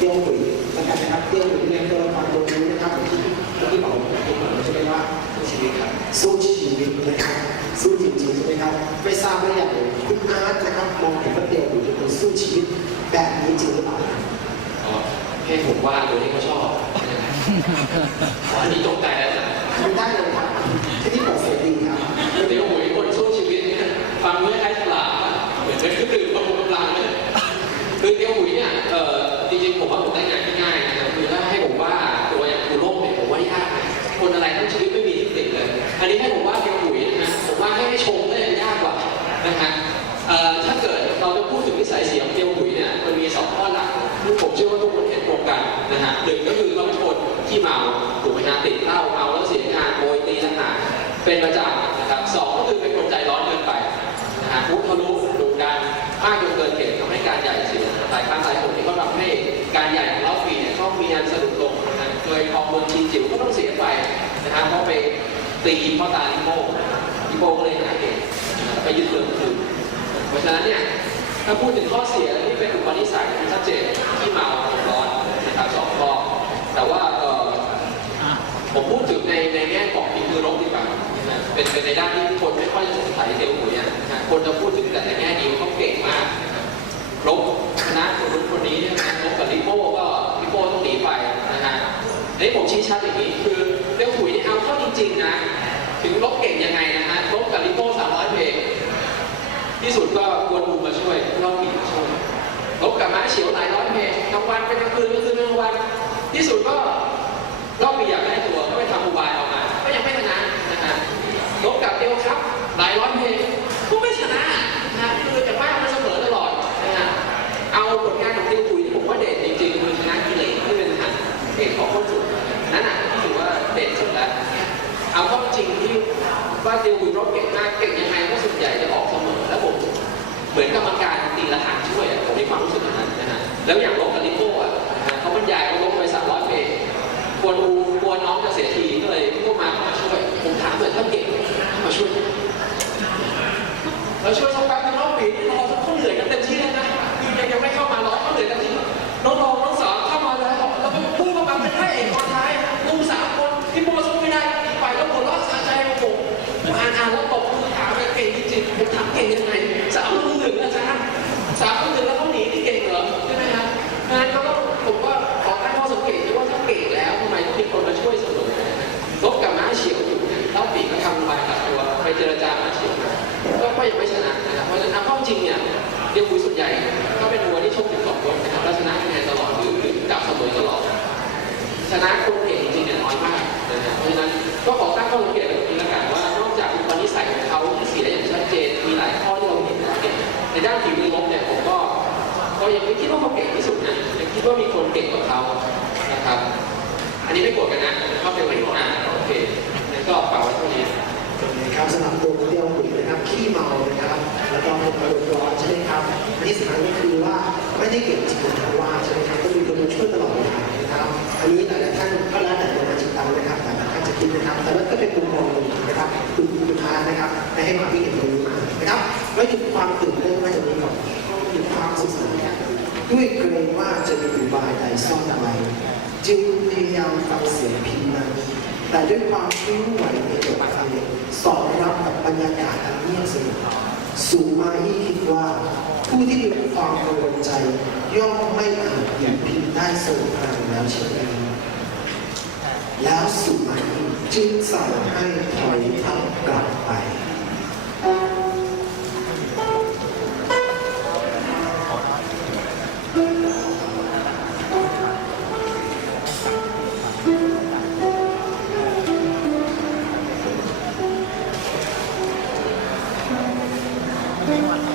เตี้ยวหุยแล้วกันนะครับเตี้ยวหุยเนี่ยตัวละครตัวนี้นะครับอย่ที่ที่ที่บอกผมบอกใช่ไหมว่าสู้ชีวิตครับสู้ชีวิตนะครับสู้จริงๆใช่ไหมครับไม่ทราบว่อย่างคุณอาร์ตนะครับมองเห็นว่าเตี้ยวหุยเป็นคนสู้ชีวิตแบบนี้จริงหรือเปล่าครับก็ให้ผมว่าโดยที่เขาชอบอันนี้ตกใจแล้วนะทำได้เลยครับที่ที่ผมเสียดีครับเดี๋ ริงๆผมว่าผมได้งานที่ง่ายนะครับคือถ้าให้ผมว่าตัวอย่างครูโลกเนี่ยผมว่ายากนะคนอะไรทั้งชีวิตไม่มีที่ติดเลย อันนี้ให้ผมว่าเตียวหุยนะผมว่าให้ชมได้ยังยากกว่านะฮะถ้าเกิดเราจะพูดถึงนิสัยเสียของเตียวหุยเนี่ยมันมีสองข้อหลักที่ผมเชื่อว่าทุกคนเห็นตรงกันนะฮะหนึ่งก็คือเขาเป็นคนที่เมาถูกไหมฮะติดเหล้าเมาแล้วเสียงานโวยตีต่างๆเป็นประจำนะครับสองก็คือเป็นคนใจร้อนเกินไปนะฮะพุทธรู้ ตีพ่อตาลิโป้ลิโป้ก็เลยหาเหตุนะไปยึดเมืองคืนเพราะฉะนั้นเนี่ยถ้าพูดถึงข้อเสียที่เป็นอุปนิสัยที่ชัดเจนที่เมาร้อนนะครับสองข้อแต่ว่าเออผมพูดถึงในในแง่ของฝีมือรบดีกว่าเป็นเป็นในด้านที่คนไม่ค่อยจะสงสัยเซลล์หวยอะนะฮะคนจะพูดถึงแต่ในแง่ดีว่าเขาเก่งมากนะครับรบชนะคนนู้นคนนี้เนี่ยนะรบกับลิโป้ก็ลิโป้ต้องหนีไปนะฮะอันนี้ผมชี้ชัดอย่างนี้คือเซลล์หวยนี่เอาเข้าจริงๆนะถึงรบเก่งยังไงนะฮะรบกับลิโป้300เพลง ที่สุดก็กวนอูมาช่วยเล่าปีมาช่วย ลบกับม้าเฉียวหลายร้อยเพลงกลางวันเป็นกลางคืนกลางคืนกลางวันที่สุดก็เล่าปีอยากได้ตัวก็ไปทำอุบายออกมา ก็ยังไม่ชนะนะฮะลบกับเอลครับ หลายร้อยเพลงก็ไม่ชนะนะฮะคือจากว่า เนี่ยวคุยส่วนใหญ่ก็เป็นวัวที่ชกถึงสองยกนะครับแล้วชนะคะแนนตลอดหรือจับเสมอตลอด ชนะคนเก่งจริงๆเนี่ยน้อยมากนะครับเพราะฉะนั้นก็ขอตั้งข้อสังเกตไว้ตรงนี้ล้วกันว่านอกจากอุปนิสัยของเขาที่เสียอย่างชัดเจนมีหลายข้อที่เราเห็นแล้วเนี่ยในด้านฝีมือลบเนี่ยผมก็ก็ยังไม่คิดว่าเขาเก่งที่สุดนะยังคิดว่ามีคนเก่งกว่าเขานะครับ อันนี้ไม่โกรธกันนะเข้าไปไม่โกรธอะโอเคงั้นก็ฝากไว้เท่านี้ครับสำหรับตัวเตี้ยวหุยนะครับขี้เมา ซ่อนเอาไว้จึงพยายามฟังเสียงพิมพ์นั้นแต่ด้วยความที่ไม่ไหวในตัวเองสอดรับกับบรรยากาศอันเงียบสงบสูมาอี้คิดว่า ผู้ที่มีความกังวลใจ ย่อมไม่อาจหยุดพิมพ์ได้สงครามแล้วเช่นนี้แล้วสุมาอี้จึงสั่งให้ถอยทัพกลับไป เ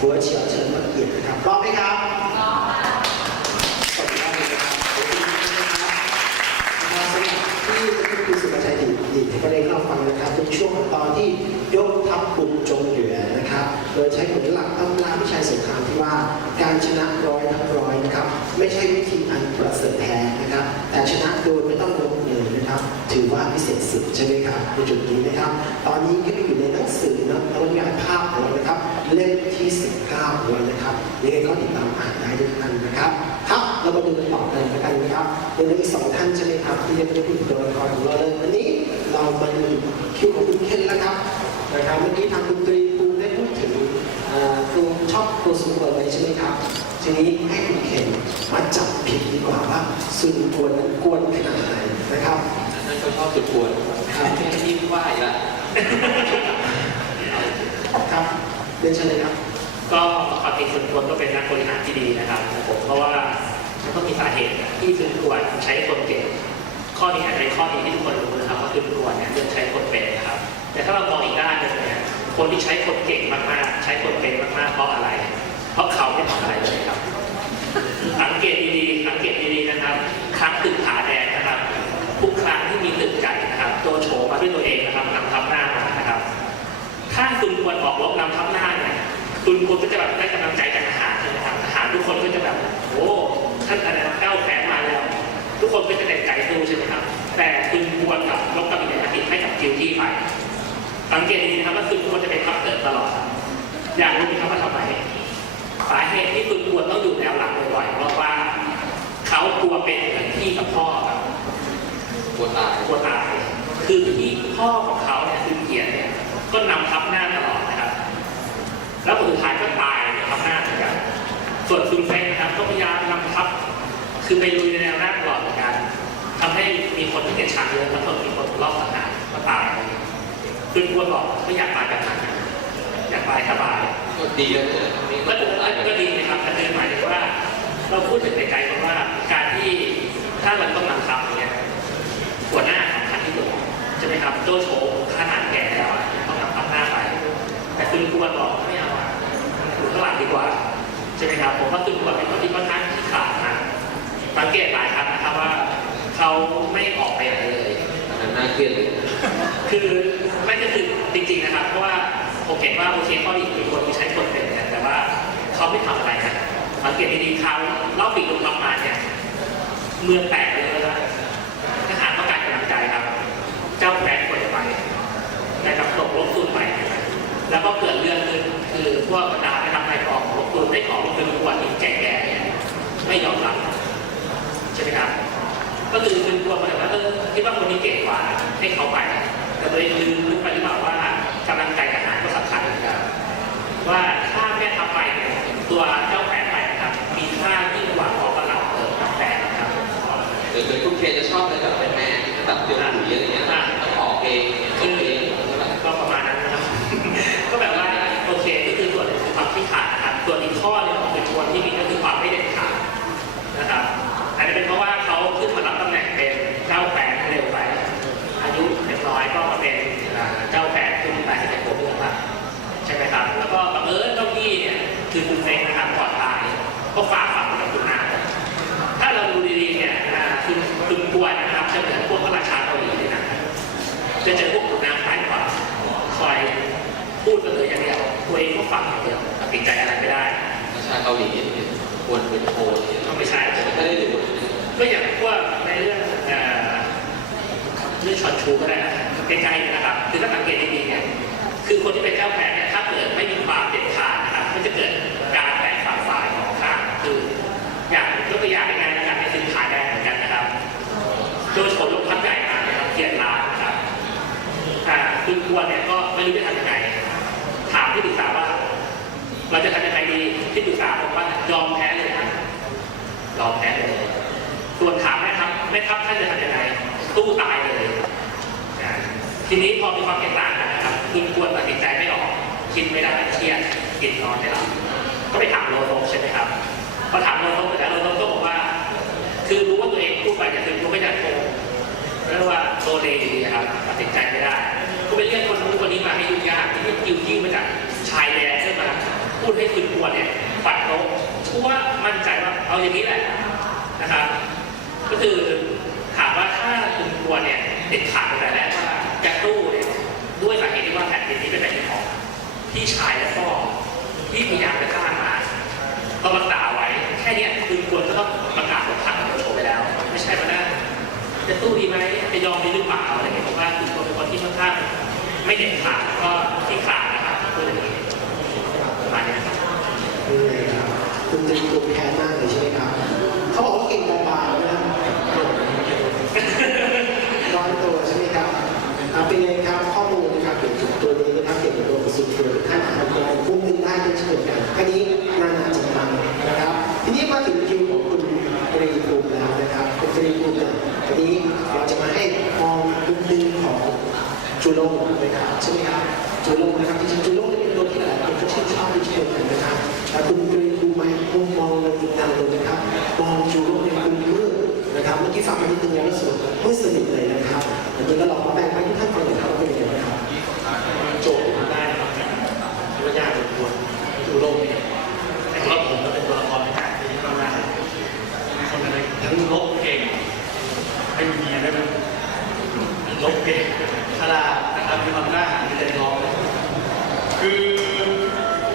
หัวเฉียวเฉินมะเกียรตินะครับพร้อมไหมครับพร้อมค่ะสวัสดีครับขอบคุณนะครับนะครับสำหรับที่คุณสุภชัยดีดีที่ประเด็นเราฟังนะครับเป็นช่วงตอนที่ยกทัพบุกจงเหยือนะครับ โดยใช้ผลหลักตำราวิชัยสงครามที่ว่าการชนะร้อยทั้งร้อยนะครับ ไม่ใช่วิธีอันประเสริฐแท้นะครับ แต่ชนะโดยไม่ต้องลงมือนะครับ ถือว่าพิเศษสุดใช่ไหมครับในจุดนี้นะครับ ตอนนี้ก็อยู่ใน 19ของเรานะครับยังไงก็ติดตามอ่านได้ทุกท่านนะครับครับเรามาดูกันต่อกันแล้วกันนะครับยังเหลืออีกสองท่านใช่ไหมครับที่ยังไม่ได้พูดถึงตัวละครของเราเลยวันนี้เรามาดูคิวของคุณเคนแล้วครับนะครับเมื่อกี้ทางคุณตรีภูมิได้พูดถึงเอ่อตัวชอบตัวสุนทรไปใช่ไหมครับทีนี้ให้คุณเคนมาจับผิดดีกว่าว่าสุนทรนั้นกวนขนาดไหนนะครับนั่นก็ชอบสุดควรครับแค่ยิ้มไหวละครับเรียนเชิญเลยครับ ก็ความจริงส่วนตัวก็เป็นนักบริหารที่ดีนะครับผมเพราะว่ามันต้องมีสาเหตุที่คุณควรใช้คนเก่งข้อนี้อาจจะเป็นข้อดีที่ทุกคนรู้นะครับว่าคุณควรเนี่ยเลือกใช้คนเป็นนะครับ แต่ถ้าเรามองอีกด้านหนึ่งเนี่ยคนที่ใช้คนเก่งมากๆ ใช้คนเป็นมากๆเพราะอะไร เพราะเขาไม่ทำอะไรเลยครับสังเกตดีๆสังเกตดีๆนะครับครั้งตึกผาแดงนะครับทุกครั้งที่มีตึกใหญ่นะครับโจโฉมาด้วยตัวเองนะครับนำทัพหน้ามานะครับ ถ้าคุณควรออกรบนำทัพหน้า คุณควรก็จะแบบได้กำลังใจจากทหารใช่ไหมครับทหารทุกคนก็จะแบบโอ้ท่านอะไรนะเก้าวแผนมาแล้ว ทุกคนก็จะแต่งใจสู้ใช่ไหมครับ แต่คุณควรกับรบกับอีกอาทิตย์ให้กับจิวที่ไปสังเกตดีๆนะครับว่าคุณควรจะเป็นทัพเกิดตลอด อยากรู้ไหมครับว่าทำไมสาเหตุที่คุณควรต้องอยู่แนวหลังบ่อยๆเพราะว่าเขากลัวเป็นเหมือนพี่กับพ่อครับกลัวตายกลัวตาย คือที่พ่อของเขาเนี่ยคือเกียรติเนี่ยก็นำทับหน้าตลอดนะครับ แล้วผลสุดท้ายก็ตายในทับหน้าเหมือนกันส่วนคุณเฟนนะครับก็พยายามนำทัพคือไปลุยในแนวหน้าตลอดเหมือนกันทำให้มีคนที่เกลียดชังเยอะแล้วก็มีคนรอบสังหารก็ตายคุณควรบอกไม่อยากตายแบบนั้นนะอยากตายสบายก็ดีแล้วเนี่ยมีก็ก็ก็ตายแบบก็ดีนะครับแต่คือหมายถึงว่า เราพูดถึงในใจเพราะว่าการที่ถ้าเราต้องนำทัพอย่างเงี้ยหัวหน้าสำคัญที่สุดใช่ไหมครับโจโฉขนาดแก่แล้วอะต้องนำทัพหน้าไปแต่คุณควรบอกไม่เอาอะอยู่ข้างหลังดีกว่า ใช่ไหมครับ ผมว่าคุณควรเป็นคนที่ค่อนข้างที่ขาดนะสังเกตหลายครั้งนะครับว่าเขาไม่ออกไปไหนเลย อันนั้นน่าเครียดเลยคือไม่ก็คือจริงๆนะครับ เพราะว่าผมเห็นว่าโอเคข้อดีคือคนที่ใช้คนเป็นเนี่ยแต่ว่าเขาไม่ทำอะไรนะสังเกตดีๆเขาเล่าปีกลงรับมาเนี่ยเมืองแตกเลย ให้เขาไปแต่ตัวเองลืมนึกไปหรือเปล่าว่ากำลังใจทหารก็สำคัญเหมือนกันว่าถ้าแม่ทัพไปเนี่ยตัวเจ้าแฝดไปนะครับมีค่ายิ่งกว่าพอกระเหล่าเติมแฝดนะครับหรือหรือคุณเคจะชอบเลยแบบแมนๆแบบเตียวหลุยอะไรเงี้ยต้องออกเองเองเองใช่ไหม ก็ประมาณนั้นนะครับ ก็แบบว่าโอเคก็คือส่วนหนึ่งคือความที่ขาดนะครับส่วนอีกข้อหนึงของเป็นชวนที่มีก็คือความไม่เด็ดขาดนะครับอาจจะเป็นเพราะว่าเขาขึ้นมารับตำแหน่งเป็นเจ้าแฝดเร็วไป อายุเล็กน้อยก็ จะเจอพวกขุนนางซ้ายขวาคอยพูดเสนออย่างเดียวตัวเองก็ฟังอย่างเดียวตัดสินใจอะไรไม่ได้ประชาเกาหลีควรเป็นโพลเนี่ยก็ไม่ใช่แต่ไม่ได้ดูก็อย่างพวกในเรื่องเอ่อเรื่องช็อตชูก็ได้นะใกล้ๆนะครับคือถ้าสังเกตดีๆเนี่ยคือคนที่เป็นเจ้าแพ้เนี่ยถ้าเกิดไม่มีความเด็ดขาดนะครับมันจะเกิดการแบ่งฝั่งฝ่ายของข้างคืออย่างยกตัวอย่างในงานในการเป็นสินค้าแดงเหมือนกันนะครับโดยผลลงพักใหญ่มาเนี่ยครับเกียรติล้านนะครับอ่าคุณควรเนี่ยก็ ไม่รู้จะทำยังไง ถามที่ปรึกษาว่า เราจะทำยังไงดีที่ปรึกษาบอกว่ายอมแพ้เลยนะยอมแพ้เลยส่วนถามแม่ทัพแม่ทัพท่านจะทำยังไงตู้ตายเลยทีนี้พอมีความเห็นต่างกันนะครับคุณควรตัดสินใจไม่ออกคิดไม่ได้เครียดกินนอนไม่หลับก็ไปถามโลโซใช่ไหมครับพอถามโลโซแต่โลโซก็บอกว่า คือรู้ว่าตัวเองพูดไปเนี่ อย่างนี้แหละนะครับ ก็คือถามว่าถ้าคุณกลัวเนี่ยเด็ดขาดแต่แรกว่าจะตู้เนี่ยด้วยสาเหตุที่ว่าแผ่นดินนี้เป็นแผ่นดินของพี่ชายและพ่อที่พยายามจะสร้างมาก็รักษาไว้แค่นี้คุณควรก็ต้องประกาศผลทางโชว์ไปแล้ว ไม่ใช่มานั่งจะตู้ดีไหมจะยอมดีหรือเปล่าอะไรเงี้ยผมว่าคุณควรเป็นคนที่ค่อนข้างไม่เด็ดขาดก็ที่ขาดนะครับพูดอย่างนี้ประมาณนี้ครับ คุณตรีคุณแพ้มากเลยใช่ไหมครับ เขาบอกว่าเก่งบาๆนะครับร้อนตัวใช่ไหมครับอ่าเป็นไงครับข้อมูลนะครับเกี่ยวกับตัวนี้นะครับเกี่ยวกับตัวกระสุนตัวท่านอาจจะมองพุ่งนึงได้เช่นเดียวกันอันนี้นานาจิตตังนะครับ ทีนี้มาถึงคิวของคุณตรีภูมิแล้วนะครับคุณตรีภูมิเนี่ยทีนี้เราจะมาให้มองมุมหนึงของจูโร่นะครับใช่ไหมครับจูโร่นะครับจริงๆจูโร่เนี่เป็นตัวที่หลายคนก็ชื่นชอบที่ชมกันนะครับแต่คุณตรี มุมมองในอีกแนวหนึ่งนะครับมองจูโร่ในมุมมืดนะครับเมื่อกี้ฟังมานิดนึงยังไม่สุดไม่สนิทเลยนะครับอันนี้ก็ลองมาแบ่งให้ทุกท่านฟังหน่อยครับว่าเป็นยังไงบ้างครับโจทย์ที่ทำได้ครับที่ว่ายากพอสมควรจูโลกนี้แต่สำหรับผมก็เป็นตัวละครที่ยากที่ต้องได้คนอะไรทั้งลบเก่งไม่มีเมียด้วยนะลบเก่งฉลาดนะครับมีความกล้าหาญมีใจร้อนคือ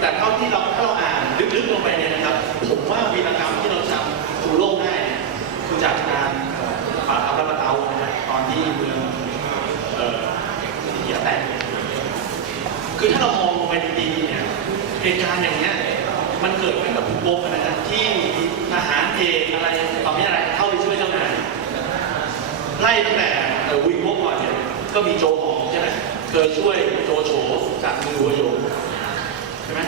แต่เท่าที่เราถ้าเราอ่านลึกๆลงไปเนี่ยนะครับ ผมว่าวีรกรรมที่เราจำดูโลกได้เนี่ยคือจากการฝ่าทับและประเตานะครับตอนที่เมืองเอ่อเสียแตก คือถ้าเรามองลงไปดีๆเนี่ยเหตุการณ์อย่างเนี้ยมันเกิดขึ้นกับผู้ปกนะฮะที่ทหารเอกอะไรตอนนี้อะไรเข้าไปช่วยเจ้านายไล่ตั้งแต่เออวิงพวกก่อนเนี่ย ก็มีโจหองใช่ไหมเคยช่วยโจโฉจากมือหัวโยมใช่ไหม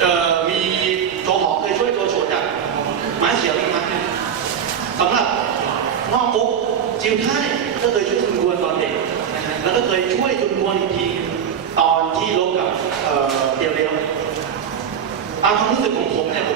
เออมีโจหองเคยช่วยโจโฉจากไม้เสียวอีกมั้งสำหรับนอกปุ๊บจิวไท่ก็เคยช่วยทุนกวนตอนเด็กนะฮะแล้วก็เคยช่วยทุนกวนอีกทีตอนที่ลบกับเอ่อเดียวเดียวตามความรู้สึกของผมเนี่ยผม